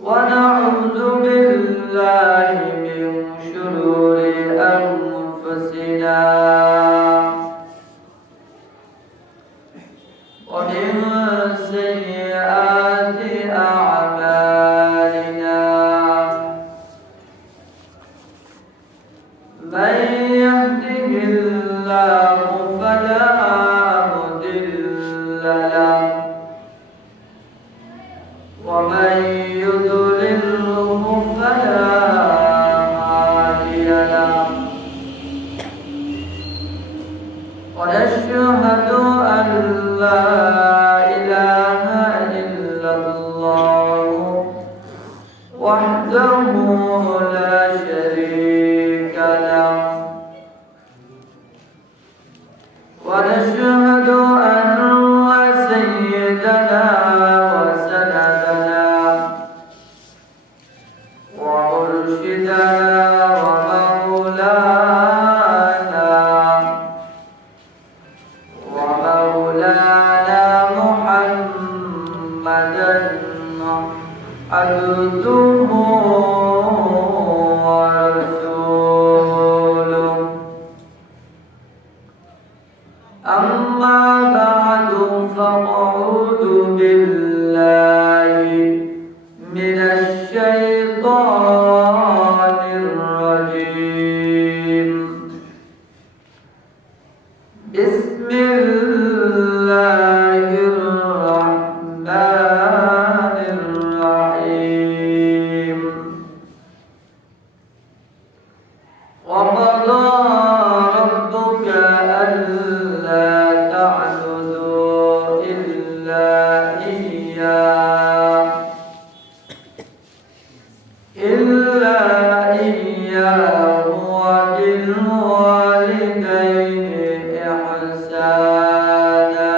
ونعوذ بالله من شرور أنفسنا ومن سيئات أعمالنا من يهده الله فلا مضل له ومن يضلله فلا هادي له ونشهد أن لا إله إلا الله وحده لا شريك له ونشهد أن سيدنا وسندنا ومرشدنا ومولانا محمدا عبده ورسوله أما بعد فأعوذ بالله من الشيطان الرجيم بسم الله الرحمن الرحيم وقضى ربك ألا تعبدوا إلا إياه وبالوالدين إحسانا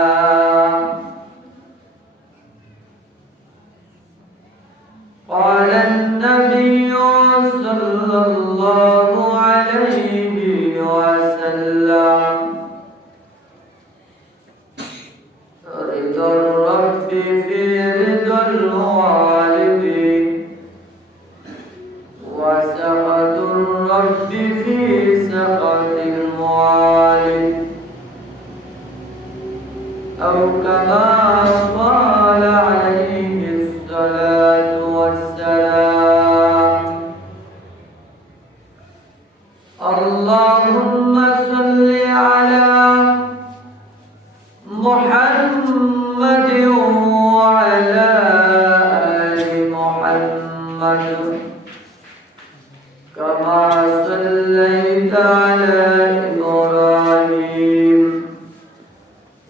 قال النبي صلى الله عليه وسلم رضا الرب في رضا الوالدين وسخط الرب في سخط الوالد أو كما قال عليه الصلاة والسلام اللهم صل على محمد وعلى آل محمد كما صليت على إبراهيم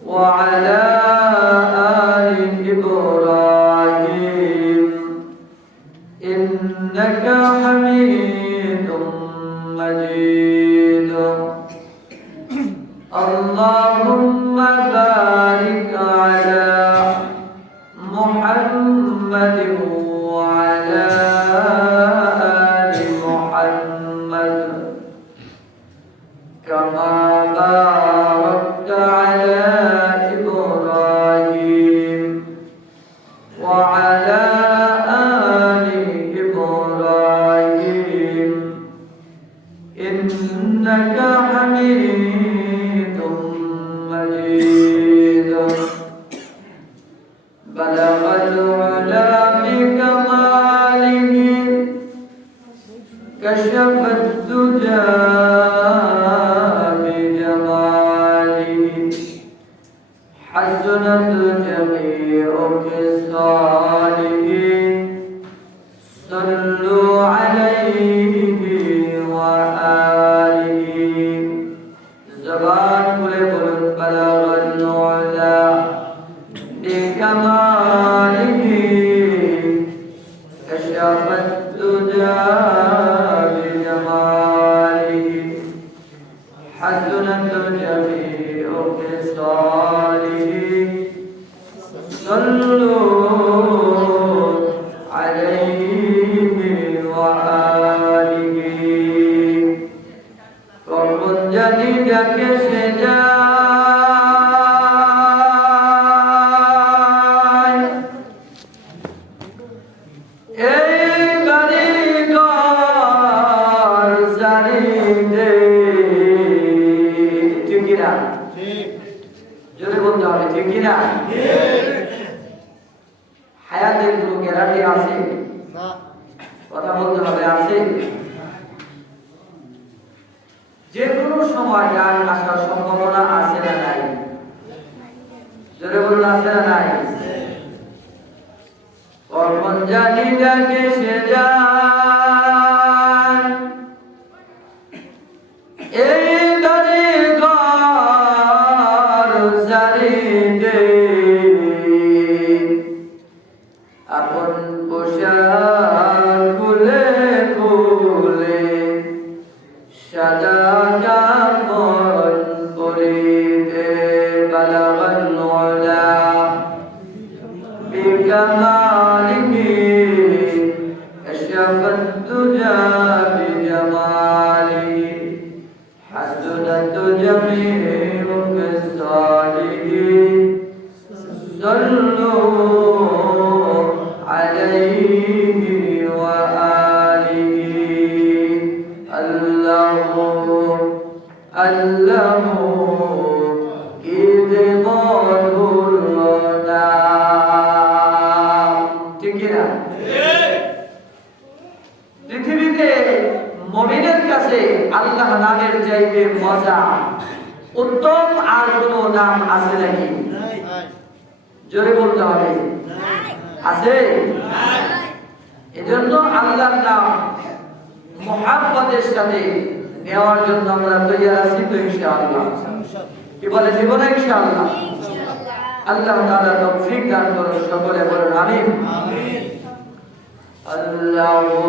وعلى آل إبراهيم إنك حميد مجيد اللهم بارك على محمد وعلى آل محمد كما باركت على إبراهيم وعلى آل إبراهيم إنك حميد مجيد بلغ العلا بكماله كشف الدجى بجماله حسنت جميع خصاله صلوا عليه وآله زبان খুলে বলুন بلغ العلا بكماله كشف الدجى بجماله حسنت جميع خصاله صلوا عليه وآله কখন জানি যাকে সে যায় কিনা? হায়াতের কোনো গ্যারান্টি আছে? কথা বলতে হবে, আছে? যে কোনো সময় গান আসার সম্ভাবনা আছে না নাই? জোরে বলুন, আছে না নাই? কখন জানি ডাকে সে যান, এই বাড়ির ঘর সারিতে আপন পোশাক খুলে খুলে সাদা কাপড় পরিতে বালাগাল উলা বিকামালিহি কাশাফাত দুজা বিজামালিহি হাসনাত জামিউ বিসালিহি সাল্লু আলাইহি ওয়া আলিহি আল্লাহু আল্লাহু ঈদ মধুর নাম। ঠিক কিনা? পৃথিবীতে মুমিনের কাছে আল্লাহ নামের চাইতে মজা উত্তম আর কোনো নাম আছে নাকি? জোরে বলতে হবে, আছে? এজন্য আল্লাহর নাম মুহাব্বতের সাথে নেওয়ার জন্য আমরা তৈরি আছি তো ইনশাআল্লাহ। কি বলে জীবনে ইনশাআল্লাহ? আল্লাহ তাআলা তৌফিক দান করুন, সকলে বলুন আমিন। আল্লাহু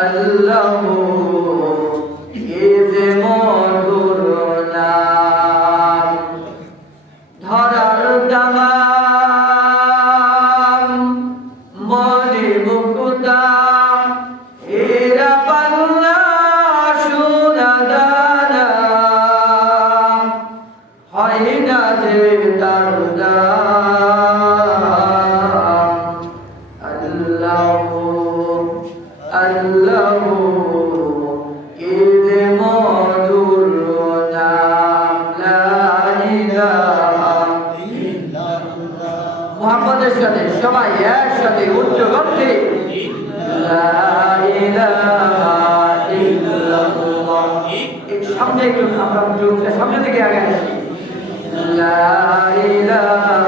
আল্লাহু ঈদ মধুর নাম, ধরার তামাম মনি মুকুতা হীরা পান্না সোনা দানা, হয় না যে তার দাম। আল্লাহু আল্লাহু ঈদ মধুর নাম, লা ইলাহা ইল্লাল্লাহ। মুহাম্মাদের সাথে সবাই একসাথে উচ্চ কণ্ঠে লা ইলাহা ইল্লাল্লাহ। এই সামনে একটু আমরা সামনে থেকে আগে আসি। লা ইলাহা